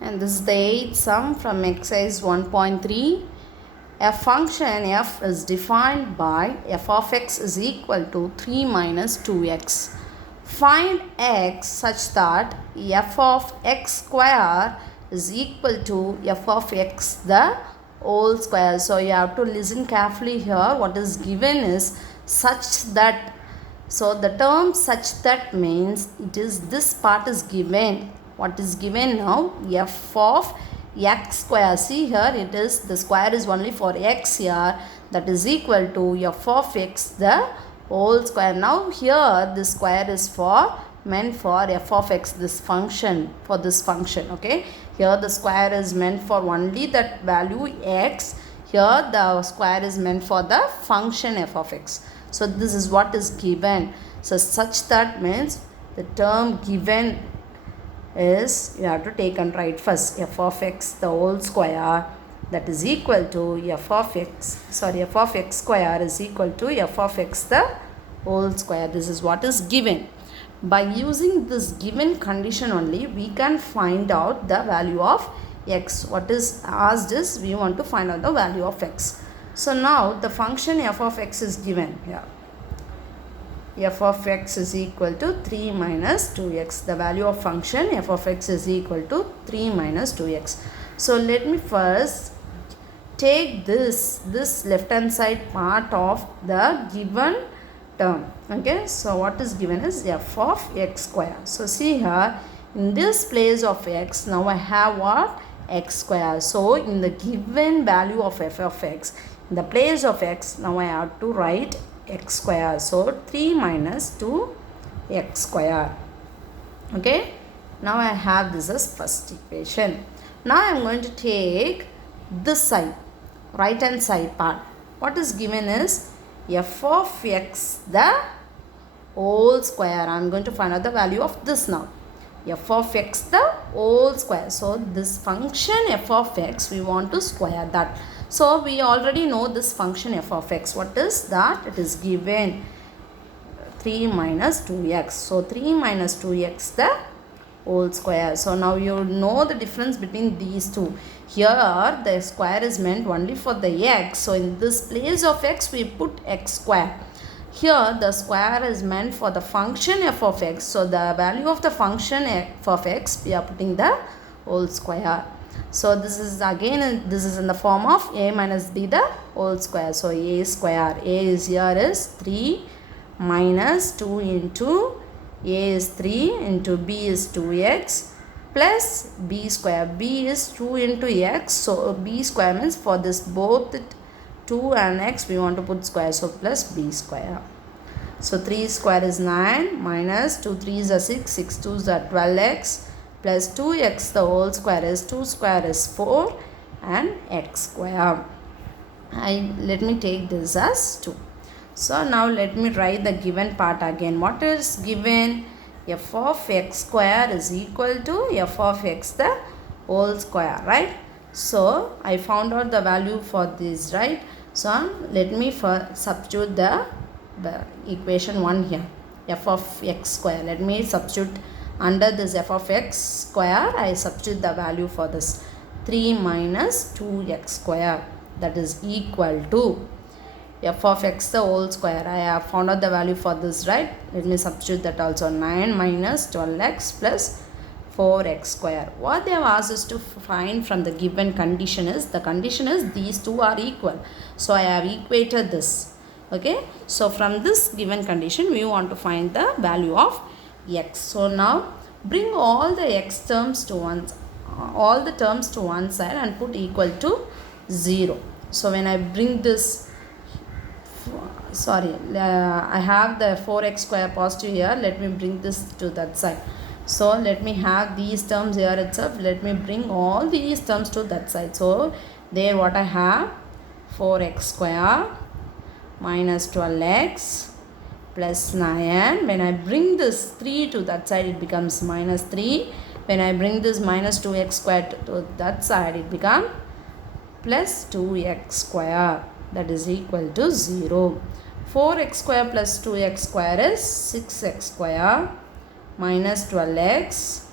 And this is the 8th sum from exercise 1.3. A function f is defined by f of x is equal to 3 minus 2x. Find x such that f of x square is equal to f of x the whole square. So you have to listen carefully here. What is given is such that. So the term such that means it is this part is given. What is given now? F of x square. See here it is the square is only for x here, that is equal to f of x the whole square. Now here this square is for meant for f of x, this function, for this function. Okay, here the square is meant for only that value x. Here the square is meant for the function f of x. So this is what is given. So such that means the term given is, you have to take and write first f of x the whole square, that is equal to f of x square is equal to f of x the whole square. This is what is given. By using this given condition only, we can find out the value of x. What is asked is we want to find out the value of x. So now the function f of x is given here. F of x is equal to 3 minus 2x. The value of function f of x is equal to 3 minus 2x. So let me first take this left hand side part of the given term. Okay, so what is given is f of x square. So see here, in this place of x, now I have what? X square. So in the given value of f of x, in the place of x, now I have to write x square. So 3 minus 2x square. Okay, now I have this as first equation. Now I am going to take this side, right hand side part. What is given is f of x the whole square. I am going to find out the value of this now. F of x the whole square. So this function f of x, we want to square that. So we already know this function f of x. What is that? It is given 3 minus 2x. So 3 minus 2x the whole square. So now you know the difference between these two. Here the square is meant only for the x. So in this place of x we put x square. Here the square is meant for the function f of x. So the value of the function f of x, we are putting the whole square. So this is again, this is in the form of a minus b the whole square. So a square, a is here is 3 minus 2 into a is 3 into b is 2x plus b square. B is 2 into x. So b square means for this both 2 and x we want to put square. So plus b square. So 3 square is 9 minus 2 3s are 6, 6 2s are 12x plus 2x the whole square is 2 square is 4 and x square. Let me take this as 2. So now let me write the given part again. What is given? F of x square is equal to f of x the whole square, right? So I found out the value for this, right? So let me substitute the equation 1 here, f of x square. Let me substitute under this f of x square, I substitute the value for this 3 minus 2x square, that is equal to f of x the whole square. I have found out the value for this, right? Let me substitute that also. 9 minus 12x plus 4x square. What they have asked us to find from the given condition is, the condition is these two are equal. So I have equated this. Okay, so from this given condition we want to find the value of x. So now bring all the x terms to one, all the terms to one side and put equal to 0. So when I bring this, I have the 4x square positive here. Let me bring this to that side. So let me have these terms here itself. Let me bring all these terms to that side. So there what I have, 4x square minus 12x plus 9. When I bring this 3 to that side, it becomes minus 3. When I bring this minus 2x square to that side, it becomes plus 2x square, that is equal to 0. 4x square plus 2x square is 6x square minus 12x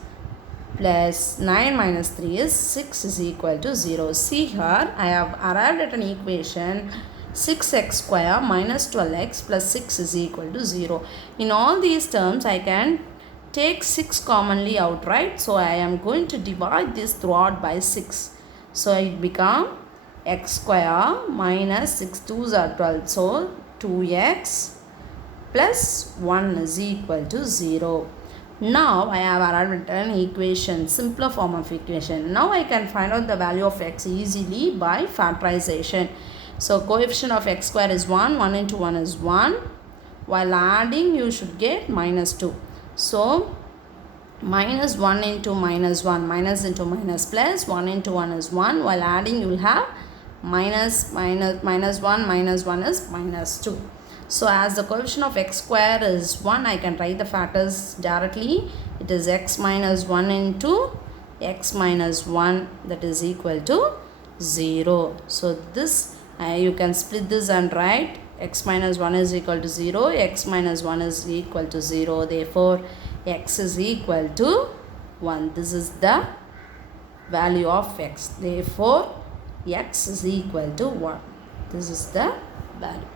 plus 9 minus 3 is 6 is equal to 0. See here, I have arrived at an equation 6x square minus 12x plus 6 is equal to 0. In all these terms, I can take 6 commonly out, right? So, I am going to divide this throughout by 6. So, it become x square minus 6 2s are 12. So, 2x plus 1 is equal to 0. Now I have arrived at an equation, simpler form of equation. Now I can find out the value of x easily by factorization. So coefficient of x square is 1, 1 into 1 is 1. While adding you should get minus 2. So minus 1 into minus 1, minus into minus plus, 1 into 1 is 1. While adding you will have minus 1 is minus 2. So as the coefficient of x square is 1, I can write the factors directly. It is x minus 1 into x minus 1, that is equal to 0. So this you can split this and write x minus 1 is equal to 0, x minus 1 is equal to 0. Therefore, x is equal to 1. This is the value of x. Therefore, x is equal to 1. This is the value.